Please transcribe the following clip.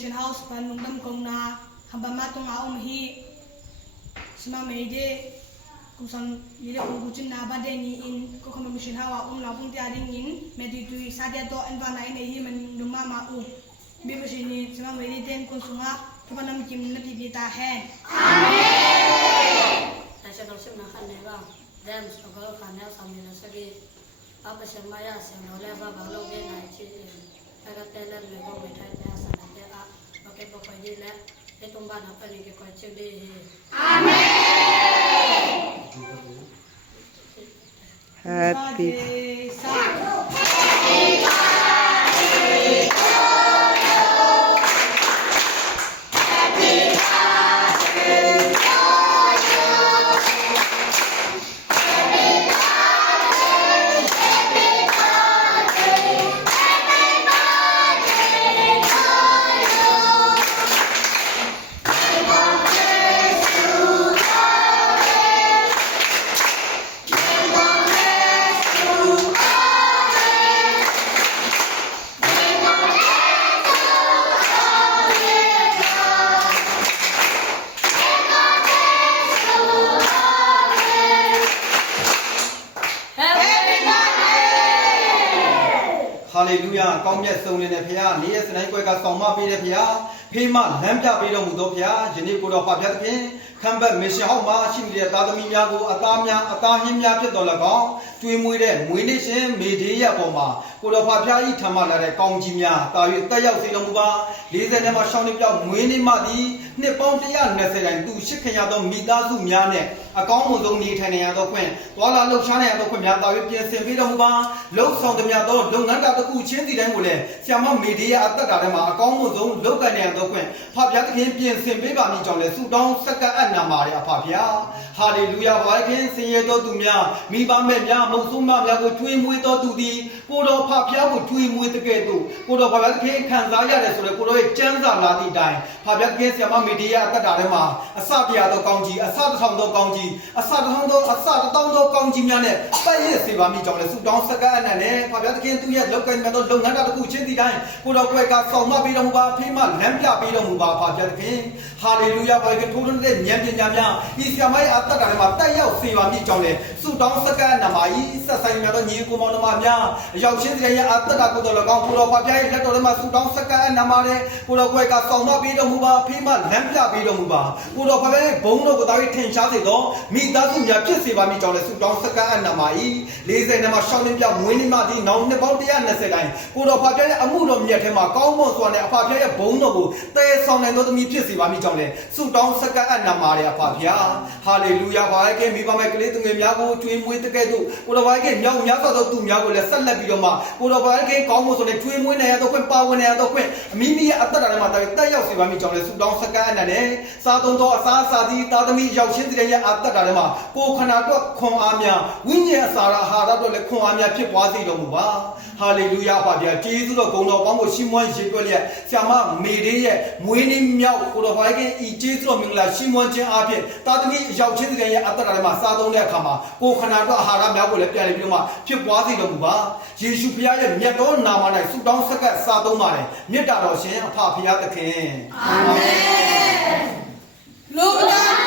mission house ban lungdam kongna hambama tonga hi sima meide kusang yile kuchin na bade ni in ko khama mission hawa la pung tia ding in meditu sadia to envana ine hi man numa ma u bi machine sima meide ten ko sunga tupanam kim na ti ta hen amen national sim na khan ne ba dam so ko khan ne sam ne sa ge apa semaya se no le ba ba lo ge na chi aga tele le ko me thai ta sa na te a ba ke ko ko ji le e tumba na pa ni ke ko chi de amen Happy Hallelujah ကောင်းမြတ်ဆုံးနေတဲ့ဖခင်နေရစနိုင်ကွက်ကဆောင်မပေးတဲ့ဖခင်ဖေးမလမ်းပြပေးတော်မူသောဖခင်ယနေ့ကိုတော်ဖဖျက်သဖြင့်ခံဘက်မရှင်ဟောက်မှာရှိနေတဲ့သားသမီးများကိုအသားများအသားဟင်းများဖြစ်တော်၎င်းတွေးမွေးတဲ့မွေးနေ့ရှင်မေဒေးရပေါ်မှာကိုတော်ဖဖျားဤထမ်းမှလာတဲ့ကောင်းကြီးများတာ၍တက်ရောက်စေတော်မူပါ40နဲ့မှရှောင်းနေပြောက်မွေးနေ့မှသည်နှစ်ပေါင်း120တိုင်သူရှိခင်ရသောမိသားစုများနဲ့အကောင်းမွန်ဆုံးနေထိုင်နေရသောခွင့်သွားလာလှုပ်ရှားနေရသောခွင့်များတာ၍ပြင်ဆင်ပေးတော်မူပါလှုပ်ဆောင်သမျှသောလုပ်ငန်းတာတစ်ခုချင်းစီတိုင်းကိုလည်းဆရာမမေဒေးရအသက်တာထဲမှာအကောင်းမွန်ဆုံးလုပ်ကိုင်နေရသောခွင့်ဖဖျားသခင်ပြင်ဆင်ပေးပါမည်ကြောင့်လည်းဆုတောင်းစက္ကန့်အနာမှာရအဖဖျားဟာလေလုယာပါခင်ဆင်းရဲသောသူများမိဘမဲ့များမုတ်ဆိုးမများကိုထွေးမွေးသောသူသည်ကိုတော်ဖဖျားကိုထွေးမွေးတဲ့ကဲ့သို့ကိုတော်ဖဖျားသခင်ခံစားရတယ်ဆိုတော့ကိုတော်ရဲ့ကျမ်းစာလာသည့်အတိုင်းဖဖျားသခင်ဆရာမမေဒေးရအသက်တာထဲမှာအစတရားသောကောင်းကြီးအစတစ်ထောင်သောကောင်းကြီးအစတစ်ထောင်သောအစတစ်တောင်းသောကောင်းကြီးများနဲ့ပတ်ရစေပါမည်ကြောင့်လည်းဆုတောင်းစက္ကန့်အနက်နဲ့ဖဖျားသခင်သူရဲ့လုပ်ကိုင်မဲ့သောလုပ်ငန်းတာတစ်ခုချင်းစီတိုင်းကိုတော်ကွယ်ကဆောင်မပေးတော်မူပါဖေးမလမ်းပြပေးတော်မူပါဖဖျားသခင်ဟာလေလုယာပါခင်ထိုးထွန်းတဲ့ဉာဏ်ပညာများဤဆရာမရဲ့အသက်တာထဲမှာတက်ရောက်စေပါမည်ကြောင့်လည်းဆုတောင်းစက္ကန့်အနက်မှာဤဆက်ဆိုင်များသောညီကိုမောင်နှမများအရောက်ချင်းစီရဲ့အသက်တာကိုတော်၎င်းကိုတော်ဖဖျားရဲ့လက်တော်ထဲမှာဆုတောင်းစက္ကန့်အနက်မှာလည်းကိုတော်ကွယ်ကဆောင်မပေးတော်မူပါဖေးမလမ်းပြပေးတော်မူပါကိုတော်ဖဖျားရဲ့ဘုန်းတော်ကိုတာ၍ထင်ရှားစေသောမိသားစုများဖြစ်စေပါမည်ကြောင့်လည်းဆုတောင်းစက္ကန့်အနက်မှာဤ40နဲ့မှရှောင်းနေပြောက်မွေးနေ့မှဒီနောက်နှစ်ပေါင်း120တိုင်းကိုတော်ဖဖျားရဲ့အမှုတော်မြတ်ထဲမှာကောင်းမွန်စွာနဲ့အဖဖျားရဲ့ဘုန်းတော်ကိုတည်ဆောင်နိုင်သောသမီးဖြစ်စေပါမည်ကြောင့်လည်းဆုတောင်းစက္ကန့်အနက်မှာရအဖဖျားဟာလေလုယာပါခင်မိဘမဲ့ကလေးသူငယ်များကိုကျွေးမွေးတဲ့ကဲ့သို့ကိုတော်ဖခင်မြောက်များစွာသောသူများကိုလည်းဆက်လက်ပြီးတော့မှကိုတော်ဖခင်ကောင်းမွန်စွာနဲ့ကျွေးမွေးနိုင်ရသောခွင့်ပါဝင်နိုင်ရသောခွင့်အမိမိရဲ့အသက်တာထဲမှာတက်ရောက်စေပါမည်ကြောင့်လည်းဆုတောင်းစက္ကန့်အနက်နဲ့စားသုံးသောအစားအစာသည်သားသမီးရောက်ချင်းတည်းရဲ့အသက်တာထဲမှာကိုယ်ခန္ဓာအတွက်ခွန်အားများဝိညာဉ်အစာအာဟာရအတွက်လည်းခွန်အားများဖြစ်ပွားစေတော်မူပါဟာလေလုယာပါဗျာကျေးဇူးတော်ဂုဏ်တော်ကောင်းကိုရှင်းမွမ်းရေတွက်လျက်ဆရာမမေဒေးရဲ့မွေးနေ့မြောက်ကိုတော်ဖခင်ဤကျေးဇူးတော်မင်္ဂလာရှင်းမွမ်းခြင်းအပြင်သားသမီးရောက်ချင်းတည်းရဲ့အသက်တာထဲမှာစားသုံးတဲ့အခါမှာကိုယ်ခန္ဓာအတွက်အာဟာရများကိုလည်းပြန်လည်ပြီးတော့မှဖြစ်ပွားစေတော်မူပါယေရှုဖခင်ရဲ့မြတ်တော်နာမ၌ဆုတောင်းဆက်ကပ်စားသုံးပါတယ်မြတ်တာတော်ရှင်အဖဖခင်သခင်အာမင်လူက